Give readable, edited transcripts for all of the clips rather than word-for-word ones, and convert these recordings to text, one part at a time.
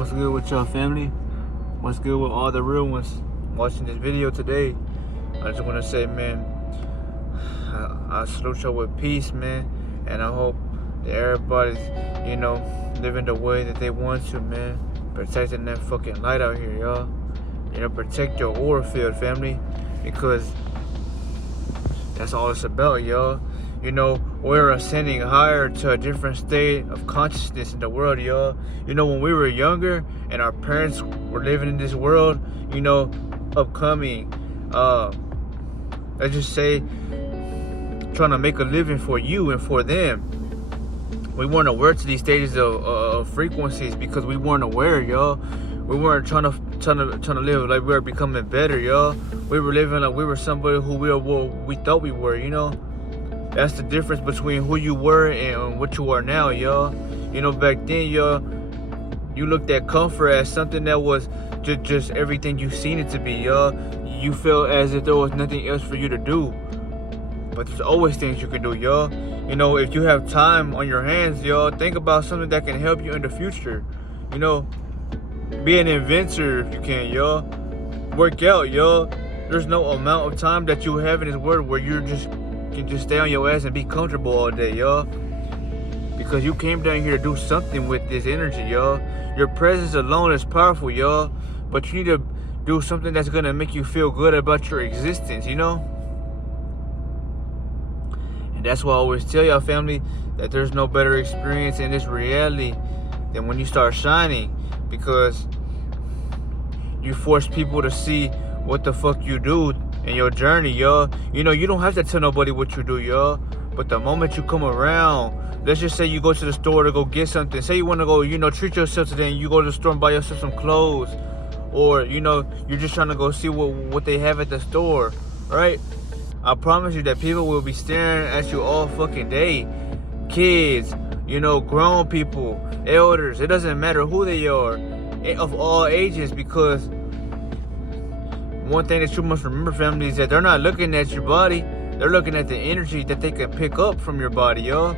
What's good with y'all, family? What's good with all the real ones watching this video today? I just want to say, man, I salute y'all with peace, man, and I hope that everybody's, living the way that they want to, man. Protecting that fucking light out here, y'all. Protect your aura field, family, because that's all it's about, y'all. We're ascending higher to a different state of consciousness in the world, y'all. When we were younger and our parents were living in this world, upcoming, let's just say, trying to make a living for you and for them. We weren't aware to these stages of frequencies because we weren't aware, y'all. We weren't trying to live like we were becoming better, y'all. We were living like we were somebody who we thought we were, That's the difference between who you were and what you are now, y'all. Back then, y'all, you looked at comfort as something that was just everything you've seen it to be, y'all. You felt as if there was nothing else for you to do. But there's always things you can do, y'all. If you have time on your hands, y'all, think about something that can help you in the future. Be an inventor if you can, y'all. Work out, y'all. There's no amount of time that you have in this world where you can just stay on your ass and be comfortable all day, y'all. Because you came down here to do something with this energy, y'all. Your presence alone is powerful, y'all. But you need to do something that's gonna make you feel good about your existence, And that's why I always tell y'all, family, that there's no better experience in this reality than when you start shining. Because you force people to see what the fuck you do in your journey, y'all. You don't have to tell nobody what you do, y'all. But the moment you come around, let's just say you go to the store to go get something. Say you want to go, treat yourself today, and you go to the store and buy yourself some clothes. Or, you're just trying to go see what they have at the store, right? I promise you that people will be staring at you all fucking day. Kids, grown people, elders. It doesn't matter who they are, of all ages, because one thing that you must remember, family, is that they're not looking at your body. They're looking at the energy that they can pick up from your body, y'all.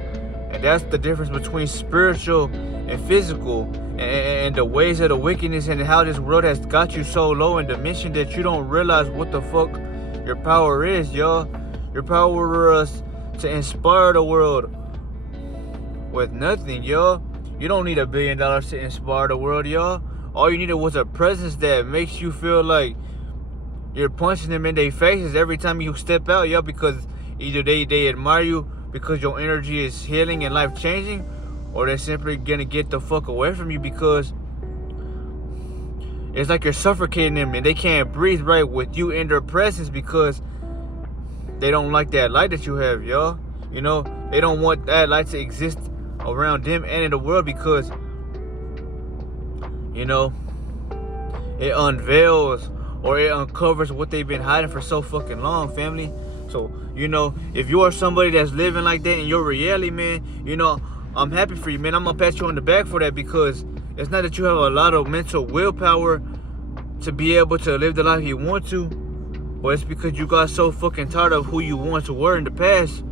And that's the difference between spiritual and physical, and the ways of the wickedness, and how this world has got you so low in dimension that you don't realize what the fuck your power is, y'all. Your power is to inspire the world with nothing, y'all. You don't need $1 billion to inspire the world, y'all. All you needed was a presence that makes you feel like you're punching them in their faces every time you step out, y'all, because either they admire you because your energy is healing and life changing, or they're simply gonna get the fuck away from you because it's like you're suffocating them and they can't breathe right with you in their presence because they don't like that light that you have, y'all. They don't want that light to exist around them and in the world because, it unveils or it uncovers what they've been hiding for so fucking long, family. So, if you are somebody that's living like that in your reality, man, I'm happy for you, man. I'm gonna pat you on the back for that, because it's not that you have a lot of mental willpower to be able to live the life you want to, but it's because you got so fucking tired of who you once were in the past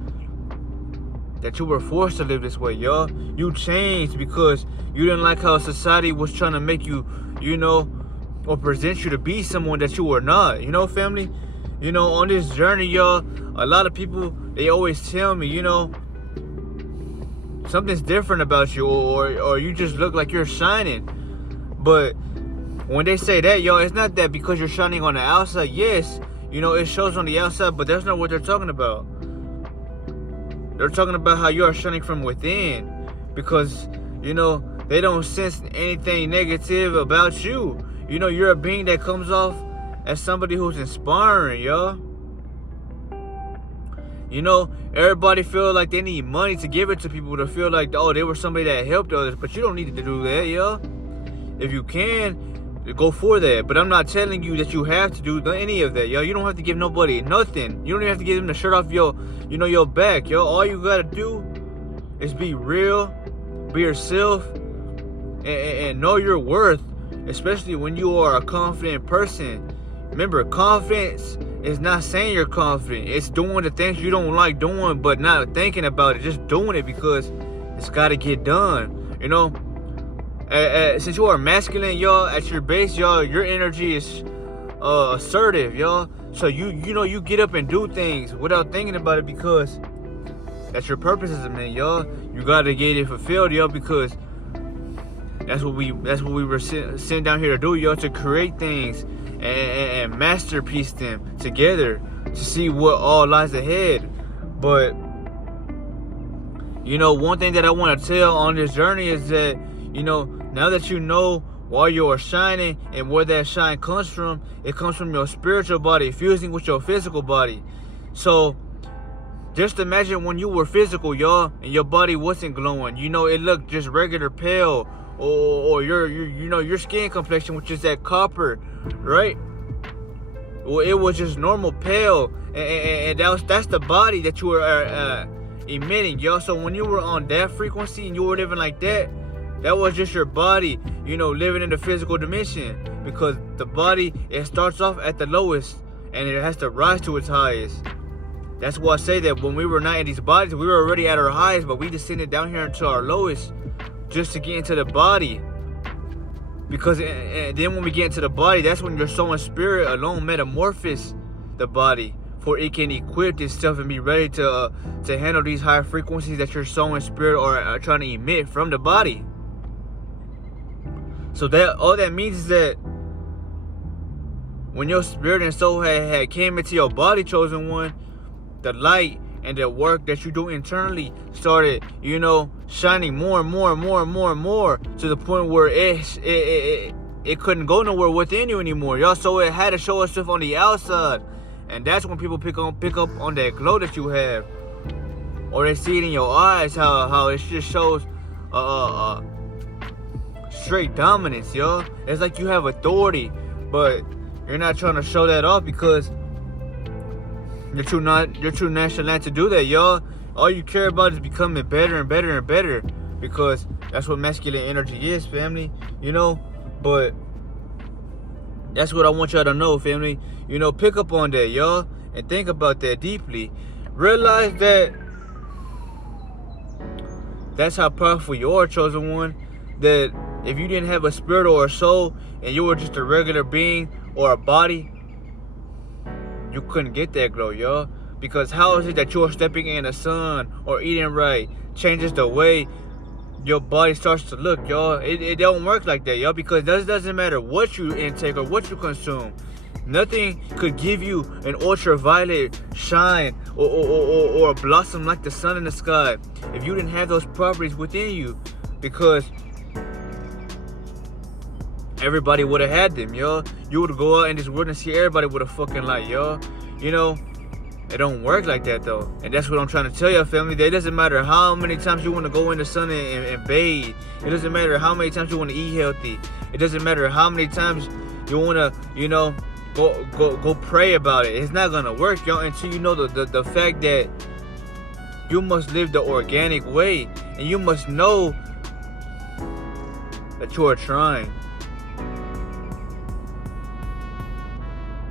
that you were forced to live this way, y'all. You changed because you didn't like how society was trying to make you, or present you to be someone that you were not, family. On this journey, y'all, a lot of people, they always tell me, something's different about you, or you just look like you're shining. But when they say that, y'all, it's not that because you're shining on the outside. Yes, it shows on the outside, but that's not what they're talking about. They're talking about how you are shining from within, because, they don't sense anything negative about you. You're a being that comes off as somebody who's inspiring, y'all. Everybody feel like they need money to give it to people, to feel like, oh, they were somebody that helped others. But you don't need to do that, y'all. If you can, go for that. But I'm not telling you that you have to do any of that, y'all. You don't have to give nobody nothing. You don't even have to give them the shirt off your back, y'all. All you gotta do is be real, be yourself, and know your worth. Especially when you are a confident person. Remember, confidence is not saying you're confident. It's doing the things you don't like doing, but not thinking about it. Just doing it because it's got to get done. since you are masculine, y'all, at your base, y'all, your energy is assertive, y'all. So you get up and do things without thinking about it, because that's your purpose as a man, y'all. You gotta get it fulfilled, y'all, because that's what we were sent down here to do, y'all, to create things and masterpiece them together to see what all lies ahead. But one thing that I want to tell on this journey is that, now that you know why you are shining and where that shine comes from, it comes from your spiritual body fusing with your physical body. So just imagine when you were physical, y'all, and your body wasn't glowing. It looked just regular pale, or your skin complexion, which is that copper, right? Well, it was just normal pale, and that's the body that you were emitting, y'all. So when you were on that frequency and you were living like that, that was just your body, living in the physical dimension. Because the body, it starts off at the lowest and it has to rise to its highest. That's why I say that when we were not in these bodies, we were already at our highest, but we descended down here into our lowest just to get into the body. Because and then when we get into the body, that's when your soul and spirit alone metamorphose the body, for it can equip itself and be ready to handle these higher frequencies that your soul and spirit are trying to emit from the body. So that all that means is that when your spirit and soul had came into your body, chosen one, the light and the work that you do internally started, shining more and more and more and more and more, to the point where it couldn't go nowhere within you anymore, y'all. So it had to show itself on the outside, and that's when people pick up on that glow that you have, or they see it in your eyes, how it just shows straight dominance, y'all. It's like you have authority, but you're not trying to show that off because you're too nonchalant to do that, y'all. All you care about is becoming better and better and better, because that's what masculine energy is, family. But that's what I want y'all to know, family. Pick up on that, y'all, and think about that deeply. Realize that that's how powerful you are, chosen one. That if you didn't have a spirit or a soul and you were just a regular being or a body, you couldn't get that glow, y'all. Because how is it that you're stepping in the sun or eating right changes the way your body starts to look, y'all? It don't work like that, y'all, because it doesn't matter what you intake or what you consume. Nothing could give you an ultraviolet shine or a blossom like the sun in the sky if you didn't have those properties within you, because everybody would have had them, y'all. You would go out in this world and see everybody with a fucking light, y'all. It don't work like that, though. And that's what I'm trying to tell y'all, family. That it doesn't matter how many times you want to go in the sun and bathe. It doesn't matter how many times you want to eat healthy. It doesn't matter how many times you want to, go pray about it. It's not going to work, y'all, until you know the fact that you must live the organic way. And you must know that you are trying.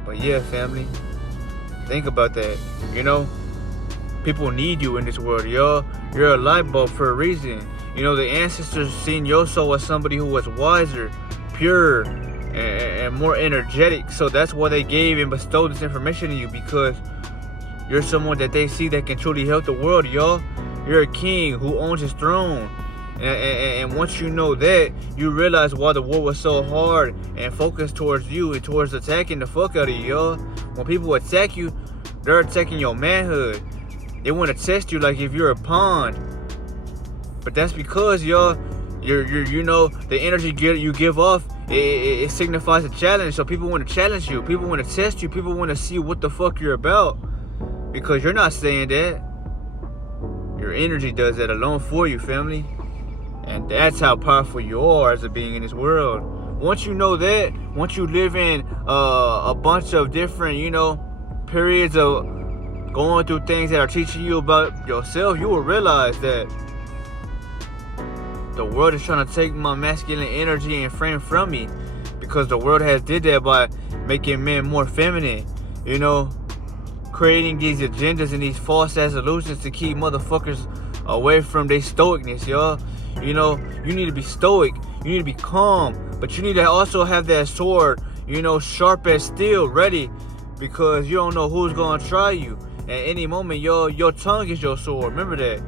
But yeah, family, think about that. People need you in this world, y'all. You're a light bulb for a reason. The ancestors seen your soul as somebody who was wiser, pure, and more energetic. So that's why they gave and bestowed this information in you, because you're someone that they see that can truly help the world, y'all. You're a king who owns his throne. And once you know that, you realize why the war was so hard and focused towards you and towards attacking the fuck out of you, y'all. When people attack you, they're attacking your manhood. They want to test you like if you're a pawn. But that's because, y'all, you're the energy you give off, it signifies a challenge. So people want to challenge you. People want to test you. People want to see what the fuck you're about. Because you're not saying that. Your energy does that alone for you, family. And that's how powerful you are as a being in this world. Once you know that, once you live in a bunch of different, periods of going through things that are teaching you about yourself, you will realize that the world is trying to take my masculine energy and frame from me, because the world has did that by making men more feminine, creating these agendas and these false ass illusions to keep motherfuckers away from their stoicness, y'all. You know, you need to be stoic. You need to be calm. But you need to also have that sword, you know, sharp as steel, ready. Because you don't know who's going to try you. At any moment, your tongue is your sword. Remember that.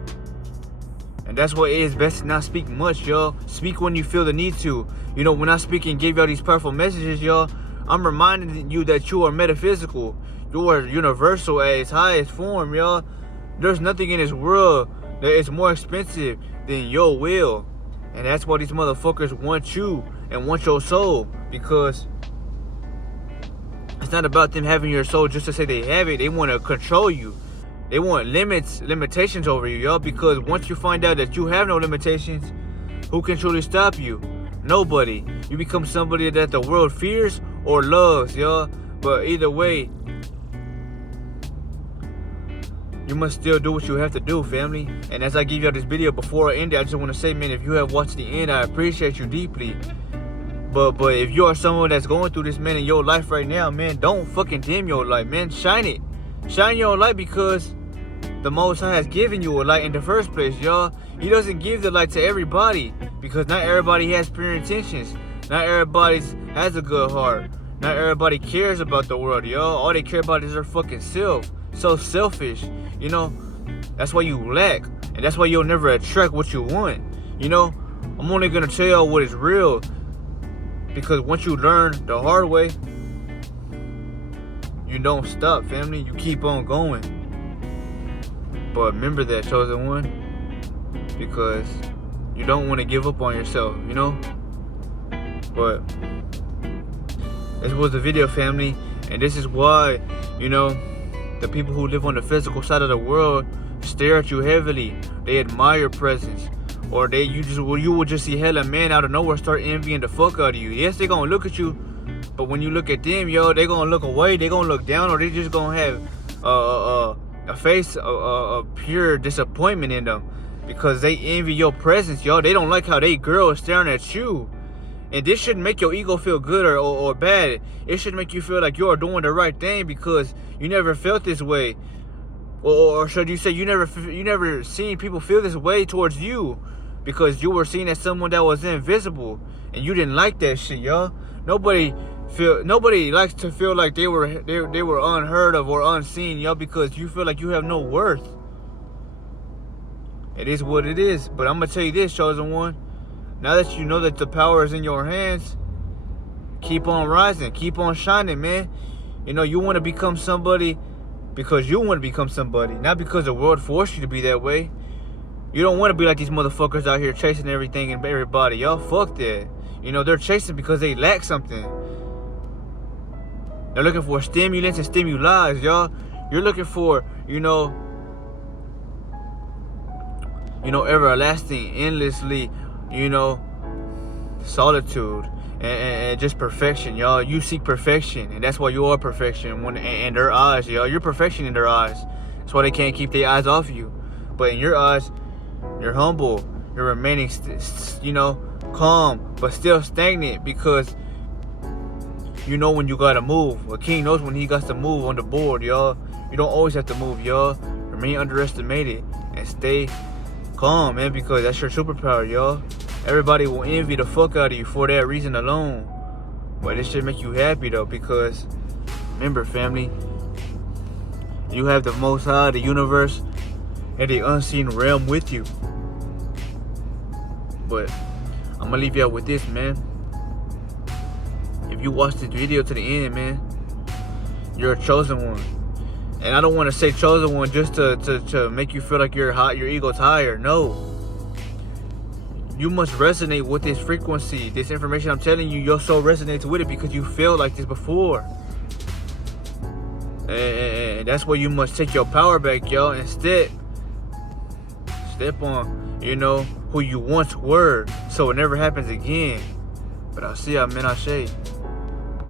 And that's why it is best to not speak much, y'all. Speak when you feel the need to. You know, when I speak and give y'all these powerful messages, y'all, I'm reminding you that you are metaphysical. You are universal at its highest form, y'all. There's nothing in this world that is more expensive than your will. And that's why these motherfuckers want you and want your soul. Because it's not about them having your soul just to say they have it. They want to control you. They want limitations over you, y'all. Because once you find out that you have no limitations, who can truly stop you? Nobody. You become somebody that the world fears or loves, y'all. But either way, you must still do what you have to do, family. And as I give y'all this video before I end it, I just want to say, man, if you have watched the end, I appreciate you deeply. But if you are someone that's going through this, man, in your life right now, man, don't fucking dim your light, man. Shine it. Shine your light, because the Most High has given you a light in the first place, y'all. He doesn't give the light to everybody, because not everybody has pure intentions. Not everybody has a good heart. Not everybody cares about the world, y'all. All they care about is their fucking self. So selfish, you know. That's why you lack, and that's why you'll never attract what you want. You know, I'm only gonna tell y'all what is real, because once you learn the hard way, you don't stop, family. You keep on going. But remember that, chosen one, because you don't want to give up on yourself, you know. But this was the video, family, and this is why, you know, the people who live on the physical side of the world stare at you heavily. They admire your presence, or you will just see hella men out of nowhere start envying the fuck out of you. Yes, they gonna look at you, but when you look at them, yo, they gonna look away. They gonna look down, or they just gonna have a face of pure disappointment in them, because they envy your presence, yo. They don't like how they girl is staring at you. And this shouldn't make your ego feel good or bad. It should make you feel like you're doing the right thing, because you never felt this way. Or should you say you never seen people feel this way towards you, because you were seen as someone that was invisible, and you didn't like that shit, y'all. Nobody likes to feel like they were unheard of or unseen, y'all, because you feel like you have no worth. It is what it is. But I'm gonna tell you this, chosen one. Now that you know that the power is in your hands, keep on rising, keep on shining, man. You know, you want to become somebody because you want to become somebody, not because the world forced you to be that way. You don't want to be like these motherfuckers out here chasing everything and everybody, y'all. Fuck that. You know, they're chasing because they lack something. They're looking for stimulants and stimuli, y'all. You're looking for, you know, everlasting, endlessly, you know, solitude and just perfection, y'all. You seek perfection, and that's why you are perfection in their eyes, y'all. You're perfection in their eyes. That's why they can't keep their eyes off you. But in your eyes, you're humble. You're remaining, you know, calm, but still stagnant, because you know when you gotta move. A king knows when he got to move on the board, y'all. You don't always have to move, y'all. Remain underestimated and stay calm, man, because that's your superpower, y'all. Everybody will envy the fuck out of you for that reason alone. But it should make you happy, though, because remember, family, you have the Most High, the universe, and the unseen realm with you. But I'm gonna leave y'all with this, man. If you watch this video to the end, man, you're a chosen one. And I don't want to say chosen one just to make you feel like you're hot, your ego's higher. No. You must resonate with this frequency. This information I'm telling you, your soul resonates with it because you feel like this before. And that's where you must take your power back, y'all, and step on, you know, who you once were, so it never happens again. But I'll see y'all, man. I'll say.